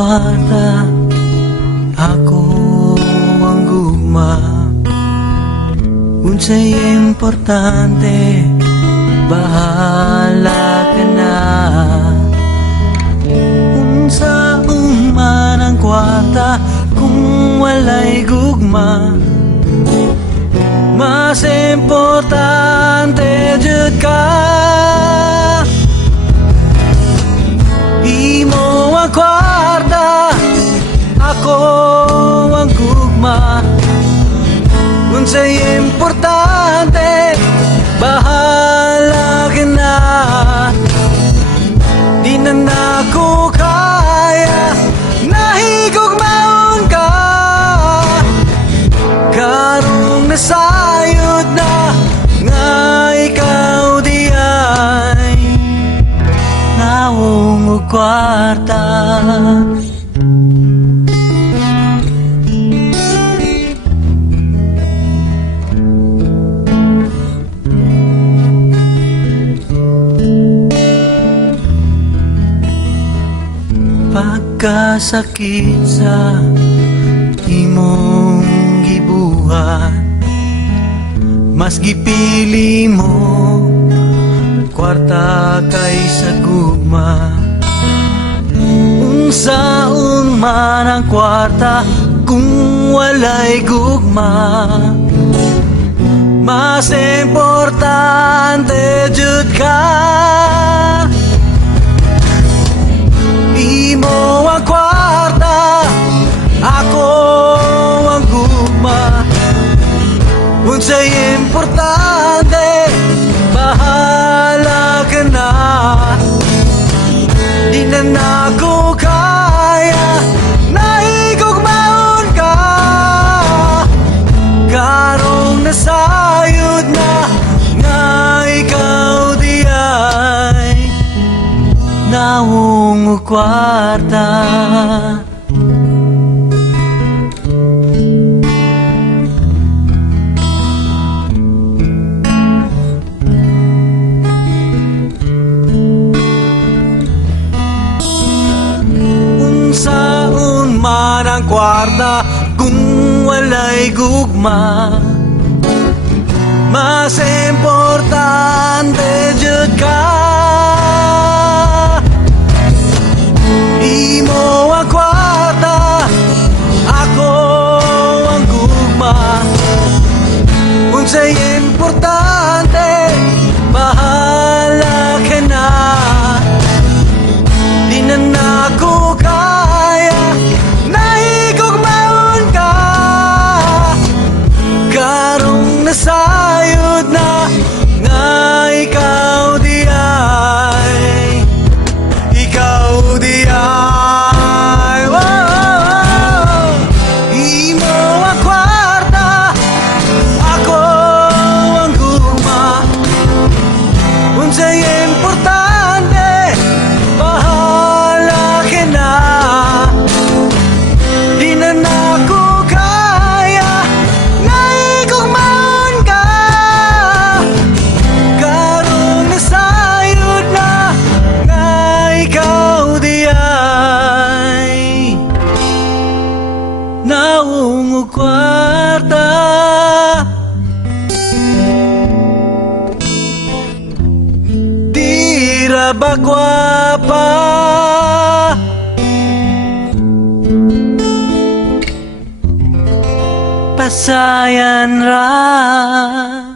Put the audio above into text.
kwarta, ako ang gugma. Unsay importante, bahala ka na. Unsa man ang kwarta kung walay gugma, mas importante jud ka. Imo ang kwarta, ako ang gugma. Unsay importante, bahala ka na. Di na nako kaya, nahigugmaon ka. Karong nasayod na, nga ikaw di ay nawong og kwarta. Pagkasakit sa imong gibuhat, mas gipili mo kwarta kaysa gugma. Unsaon man ang kwarta kung walay gugma, mas importante jud ka. Imo ang kwarta, ako ang gugma. Unsay importante, bahala ka na. Di na nako kaya, nahigugmaon ka. Karong nasayod na, nga ikaw di ay nawong og kwarta. Unsaon man ang kwarta kung walay gugma, mas importante jud ka. Imo ang kwarta, ako ang gugma. Unsay importante, bahala ka na. Di na nako kaya, nahigugmaon ka. Karong nasayod na, nga ikaw di ay, ikaw di ay. Whoa, imo ang kwarta, ako ang gugma. Unsay importante, bahala ka na. Di na nako kaya, nahigugmaon ka. Karong nasayod na, nga ikaw di ay nawong og kwarta. Di ra ba gwapa, pasayan ra.